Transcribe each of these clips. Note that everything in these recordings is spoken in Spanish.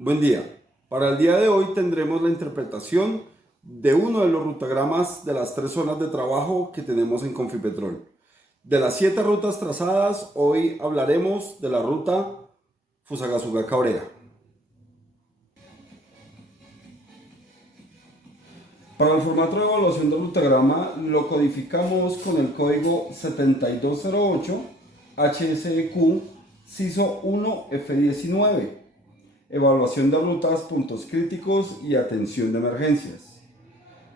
Buen día. Para el día de hoy tendremos la interpretación de uno de los rutagramas de las 3 zonas de trabajo que tenemos en Confipetrol. De las 7 rutas trazadas, hoy hablaremos de la ruta Fusagasugá-Cabrera. Para el formato de evaluación del rutagrama lo codificamos con el código 7208 HSEQ CISO 1 F19. Evaluación de rutas, puntos críticos y atención de emergencias.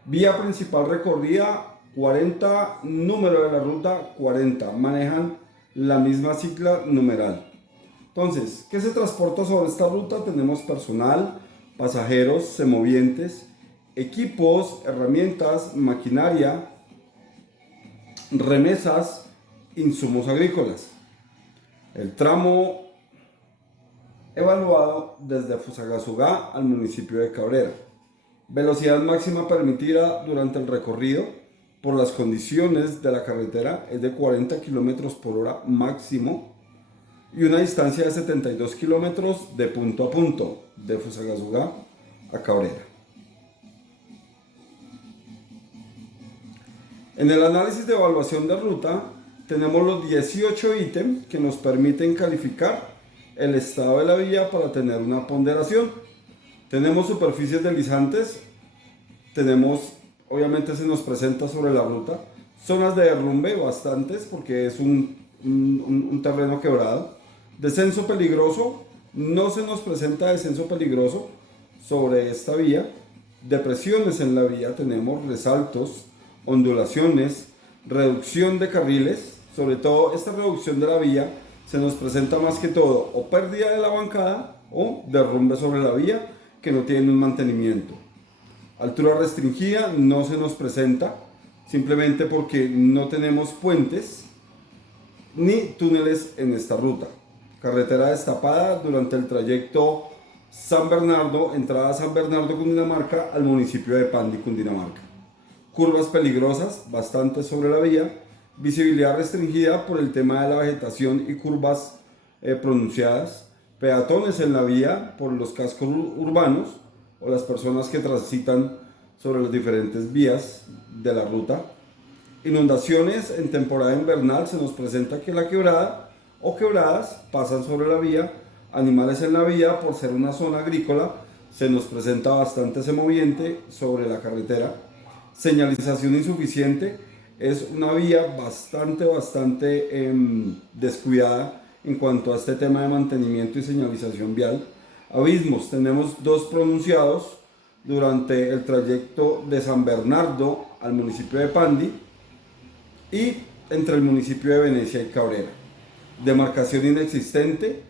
Vía principal recorrida 40, número de la ruta 40. Manejan la misma sigla numeral. Entonces, ¿qué se transporta sobre esta ruta? Tenemos personal, pasajeros, semovientes, equipos, herramientas, maquinaria, remesas, insumos agrícolas. El tramo evaluado desde Fusagasugá al municipio de Cabrera. Velocidad máxima permitida durante el recorrido por las condiciones de la carretera es de 40 km por hora máximo y una distancia de 72 km de punto a punto de Fusagasugá a Cabrera. En el análisis de evaluación de ruta tenemos los 18 ítems que nos permiten calificar el estado de la vía para tener una ponderación. Tenemos superficies deslizantes, obviamente se nos presenta sobre la ruta, zonas de derrumbe bastantes porque es un terreno quebrado. Descenso peligroso, no se nos presenta descenso peligroso sobre esta vía. Depresiones en la vía, tenemos resaltos, ondulaciones, reducción de carriles, sobre todo esta reducción de la vía se nos presenta más que todo o pérdida de la bancada o derrumbe sobre la vía que no tiene un mantenimiento. Altura restringida no se nos presenta simplemente porque no tenemos puentes ni túneles en esta ruta. Carretera destapada durante el trayecto San Bernardo, entrada San Bernardo, Cundinamarca, al municipio de Pandi, Cundinamarca. Curvas peligrosas, bastante sobre la vía. Visibilidad restringida por el tema de la vegetación y curvas pronunciadas. Peatones en la vía por los cascos urbanos o las personas que transitan sobre las diferentes vías de la ruta. Inundaciones en temporada invernal, se nos presenta que la quebrada o quebradas pasan sobre la vía. Animales en la vía, por ser una zona agrícola, se nos presenta bastante semoviente sobre la carretera. Señalización insuficiente, es una vía bastante descuidada en cuanto a este tema de mantenimiento y señalización vial. Abismos, tenemos 2 pronunciados durante el trayecto de San Bernardo al municipio de Pandi y entre el municipio de Venecia y Cabrera. Demarcación inexistente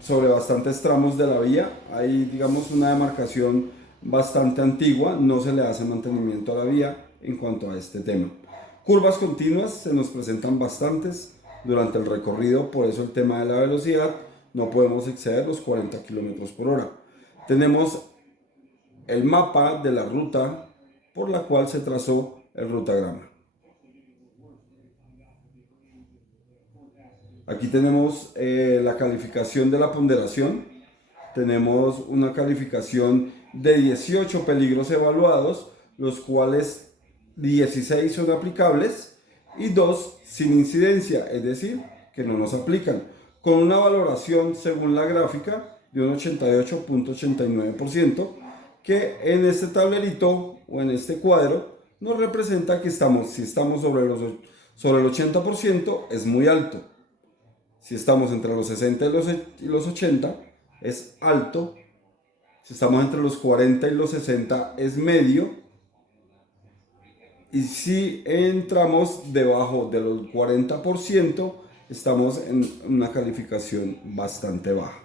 sobre bastantes tramos de la vía. Hay, digamos, una demarcación bastante antigua, no se le hace mantenimiento a la vía en cuanto a este tema. Curvas continuas se nos presentan bastantes durante el recorrido, por eso el tema de la velocidad, no podemos exceder los 40 km por hora. Tenemos el mapa de la ruta por la cual se trazó el rutagrama. Aquí tenemos la calificación de la ponderación. Tenemos una calificación de 18 peligros evaluados, los cuales 16 son aplicables y 2 sin incidencia, es decir, que no nos aplican, con una valoración según la gráfica de un 88.89%, que en este tablerito o en este cuadro nos representa que si estamos sobre el 80% es muy alto. Si estamos entre los 60 y los 80 es alto. Si estamos entre los 40 y los 60 es medio. Y si entramos debajo de los 40% estamos en una calificación bastante baja.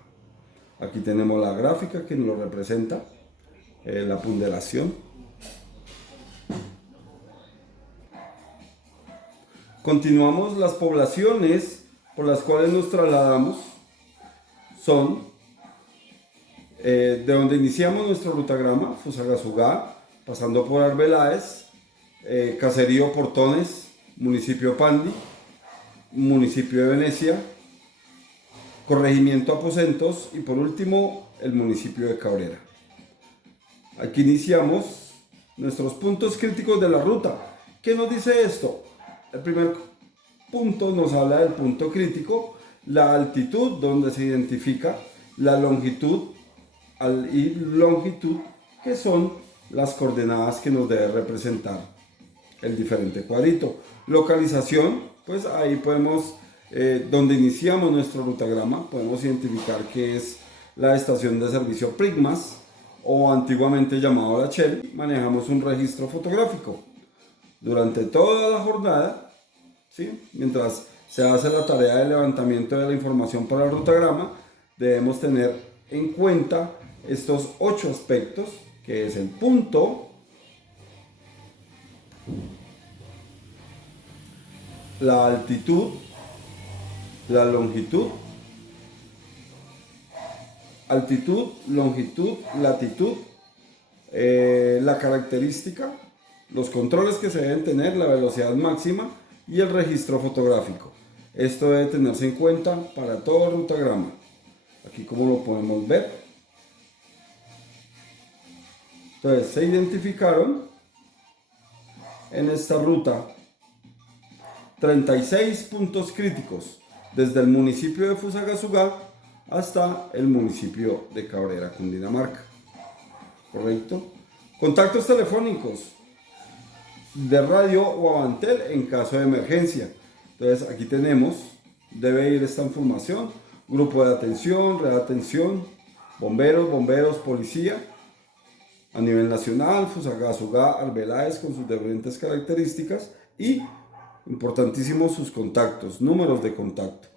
Aquí tenemos la gráfica que nos lo representa, la ponderación. Continuamos. Las poblaciones por las cuales nos trasladamos son de donde iniciamos nuestro rutagrama, Fusagasugá, pasando por Arbeláez, Caserío Portones, municipio de Pandi, municipio de Venecia, corregimiento Aposentos y por último el municipio de Cabrera. Aquí iniciamos nuestros puntos críticos de la ruta. ¿Qué nos dice esto? El primer punto nos habla del punto crítico, la altitud donde se identifica, la longitud y longitud, que son las coordenadas que nos debe representar el diferente cuadrito. Localización, pues ahí podemos, donde iniciamos nuestro rutagrama, podemos identificar que es la estación de servicio Prigmas, o antiguamente llamado la Shell. Manejamos un registro fotográfico durante toda la jornada, ¿sí? Mientras se hace la tarea de levantamiento de la información para el rutagrama, debemos tener en cuenta estos 8 aspectos, que es el punto, la altitud, la longitud, longitud, latitud, la característica, los controles que se deben tener, la velocidad máxima y el registro fotográfico. Esto debe tenerse en cuenta para todo el rutagrama. Aquí como lo podemos ver. Entonces se identificaron en esta ruta 36 puntos críticos desde el municipio de Fusagasugá hasta el municipio de Cabrera, Cundinamarca. ¿Correcto? Contactos telefónicos de radio o Avantel en caso de emergencia. Entonces aquí tenemos, debe ir esta información: grupo de atención, red de atención, bomberos, policía a nivel nacional, Fusagasugá, Arbeláez con sus diferentes características y, importantísimo, sus contactos, números de contacto.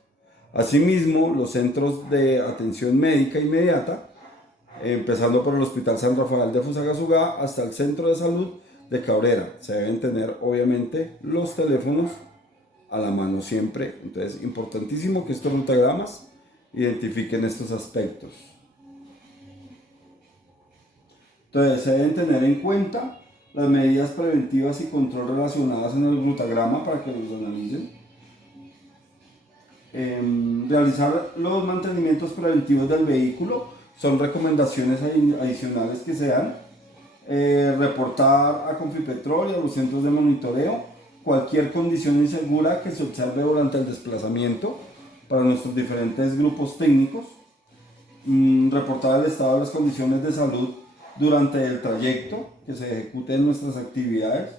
Asimismo, los centros de atención médica inmediata, empezando por el Hospital San Rafael de Fusagasugá hasta el Centro de Salud de Cabrera. Se deben tener, obviamente, los teléfonos a la mano siempre. Entonces, importantísimo que estos rutagramas identifiquen estos aspectos. Entonces, se deben tener en cuenta las medidas preventivas y control relacionadas en el rutagrama para que los analicen. Realizar los mantenimientos preventivos del vehículo son recomendaciones adicionales que se dan. Reportar a Confipetrol y a los centros de monitoreo cualquier condición insegura que se observe durante el desplazamiento para nuestros diferentes grupos técnicos. Reportar el estado de las condiciones de salud durante el trayecto que se ejecuten nuestras actividades.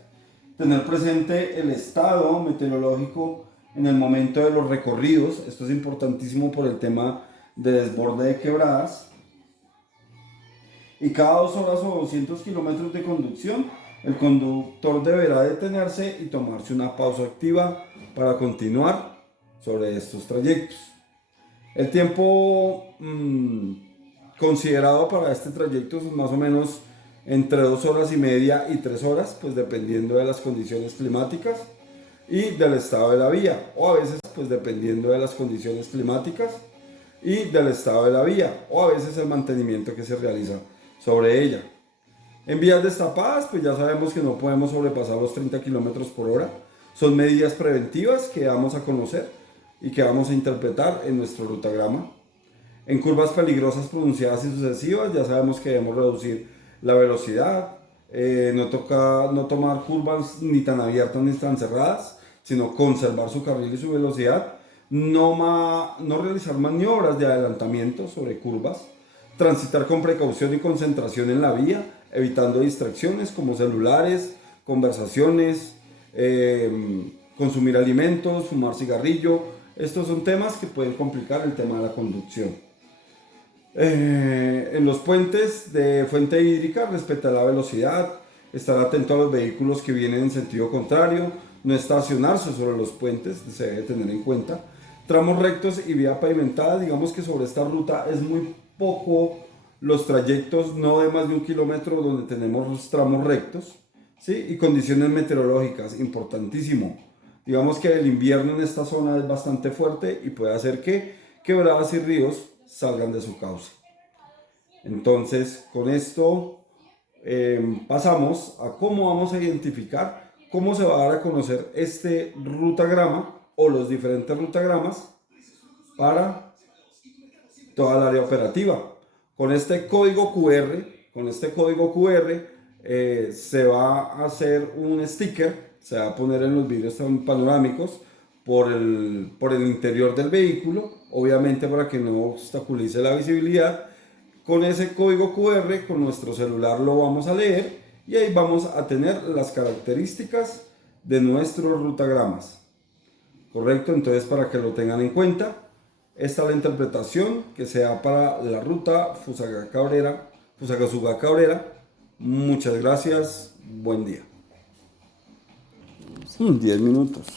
Tener presente el estado meteorológico en el momento de los recorridos. Esto es importantísimo por el tema de desborde de quebradas. Y cada 2 horas o 200 kilómetros de conducción, el conductor deberá detenerse y tomarse una pausa activa para continuar sobre estos trayectos. El tiempo considerado para este trayecto es más o menos entre 2 horas y media y 3 horas, pues dependiendo de las condiciones climáticas y del estado de la vía, o a veces pues dependiendo de las condiciones climáticas y del estado de la vía, o a veces el mantenimiento que se realiza sobre ella. En vías destapadas, pues ya sabemos que no podemos sobrepasar los 30 kilómetros por hora. Son medidas preventivas que vamos a conocer y que vamos a interpretar en nuestro rutagrama. En curvas peligrosas pronunciadas y sucesivas, ya sabemos que debemos reducir la velocidad, no tomar curvas ni tan abiertas ni tan cerradas, sino conservar su carril y su velocidad, no realizar maniobras de adelantamiento sobre curvas, transitar con precaución y concentración en la vía, evitando distracciones como celulares, conversaciones, consumir alimentos, fumar cigarrillo. Estos son temas que pueden complicar el tema de la conducción. En los puentes de fuente hídrica, respetar la velocidad, estar atento a los vehículos que vienen en sentido contrario, no estacionarse sobre los puentes, se debe tener en cuenta. Tramos rectos y vía pavimentada, digamos que sobre esta ruta es muy poco los trayectos, no de más de 1 kilómetro, donde tenemos los tramos rectos, ¿sí? Y condiciones meteorológicas, importantísimo. Digamos que el invierno en esta zona es bastante fuerte y puede hacer que quebradas y ríos salgan de su cauce. Entonces, con esto pasamos a cómo vamos a identificar, cómo se va a dar a conocer este rutagrama o los diferentes rutagramas para toda el área operativa. Con este código QR, se va a hacer un sticker, se va a poner en los vidrios panorámicos por el interior del vehículo, obviamente para que no obstaculice la visibilidad. Con ese código QR, con nuestro celular lo vamos a leer y ahí vamos a tener las características de nuestros rutagramas. ¿Correcto? Entonces, para que lo tengan en cuenta, esta es la interpretación que se da para la ruta Fusagasugá-Cabrera. Muchas gracias, buen día. 10 minutos.